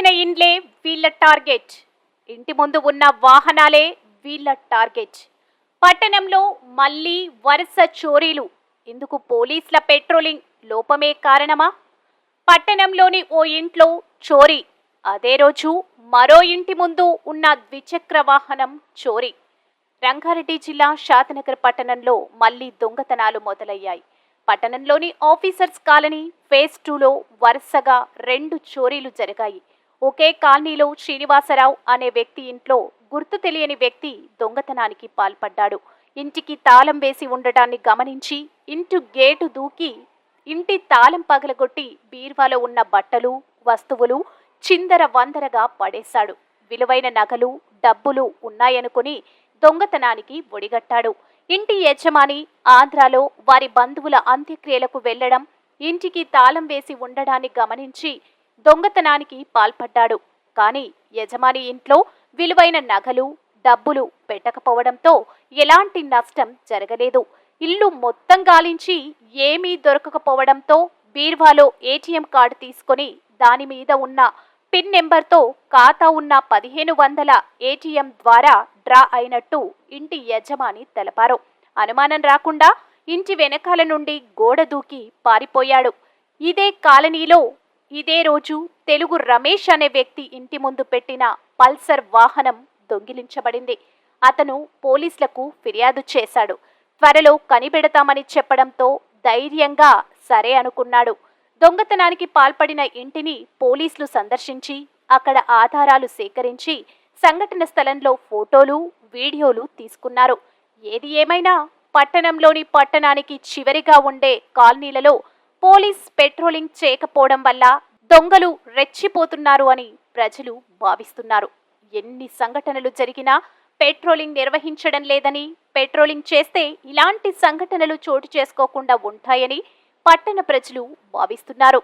వేసిన ఇండ్లే వీళ్ళ టార్గెట్. ఇంటి ముందు ఉన్న వాహనాలే వీళ్ళ టార్గెట్. పట్టణంలో మళ్లీ వరుస చోరీలు. ఇందుకు పోలీసుల పెట్రోలింగ్ లోపమే కారణమా? పట్టణంలోని ఓ ఇంట్లో చోరీ. అదే రోజు మరో ఇంటి ముందు ఉన్న ద్విచక్ర వాహనం చోరీ. రంగారెడ్డి జిల్లా శాంతినగర్ పట్టణంలో మళ్లీ దొంగతనాలు మొదలయ్యాయి. పట్టణంలోని ఆఫీసర్స్ కాలనీ ఫేజ్ 2లో వరుసగా 2 చోరీలు జరిగాయి. ఒకే కాలనీలో శ్రీనివాసరావు అనే వ్యక్తి ఇంట్లో గుర్తు తెలియని వ్యక్తి దొంగతనానికి పాల్పడ్డాడు. ఇంటికి తాళం వేసి ఉండటాన్ని గమనించి ఇంటి గేటు దూకి ఇంటి తాళం పగలగొట్టి బీర్వాలో ఉన్న బట్టలు, వస్తువులు చిందర వందరగా పడేశాడు. విలువైన నగలు, డబ్బులు ఉన్నాయనుకుని దొంగతనానికి ఒడిగట్టాడు. ఇంటి యజమాని ఆంధ్రాలో వారి బంధువుల అంత్యక్రియలకు వెళ్లడం, ఇంటికి తాళం వేసి ఉండడాన్ని గమనించి దొంగతనానికి పాల్పడ్డాడు. కానీ యజమాని ఇంట్లో విలువైన నగలు, డబ్బులు పెట్టకపోవడంతో ఎలాంటి నష్టం జరగలేదు. ఇల్లు మొత్తం గాలించి ఏమీ దొరకకపోవడంతో బీర్వాలో ఏటీఎం కార్డు తీసుకుని దాని మీద ఉన్న పిన్ నెంబర్తో ఖాతా ఉన్న 1500 ఏటీఎం ద్వారా డ్రా అయినట్టు ఇంటి యజమాని తెలిపారు. అనుమానం రాకుండా ఇంటి వెనకాల నుండి గోడ దూకి పారిపోయాడు. ఇదే కాలనీలో ఇదే రోజు తెలుగు రమేష్ అనే వ్యక్తి ఇంటి ముందు పెట్టిన పల్సర్ వాహనం దొంగిలించబడింది. అతను పోలీసులకు ఫిర్యాదు చేశాడు. త్వరలో కనిపెడతామని చెప్పడంతో ధైర్యంగా సరే అనుకున్నాడు. దొంగతనానికి పాల్పడిన ఇంటిని పోలీసులు సందర్శించి అక్కడ ఆధారాలు సేకరించి సంఘటన స్థలంలో ఫోటోలు, వీడియోలు తీసుకున్నారు. ఏది ఏమైనా పట్టణంలోని పట్టణానికి చివరిగా ఉండే కాలనీలలో పోలీస్ పెట్రోలింగ్ చేయకపోవడం వల్ల దొంగలు రెచ్చిపోతున్నారు అని ప్రజలు భావిస్తున్నారు. ఎన్ని సంఘటనలు జరిగినా పెట్రోలింగ్ నిర్వహించడం లేదని, పెట్రోలింగ్ చేస్తే ఇలాంటి సంఘటనలు చోటు చేసుకోకుండా ఉంటాయని పట్టణ ప్రజలు భావిస్తున్నారు.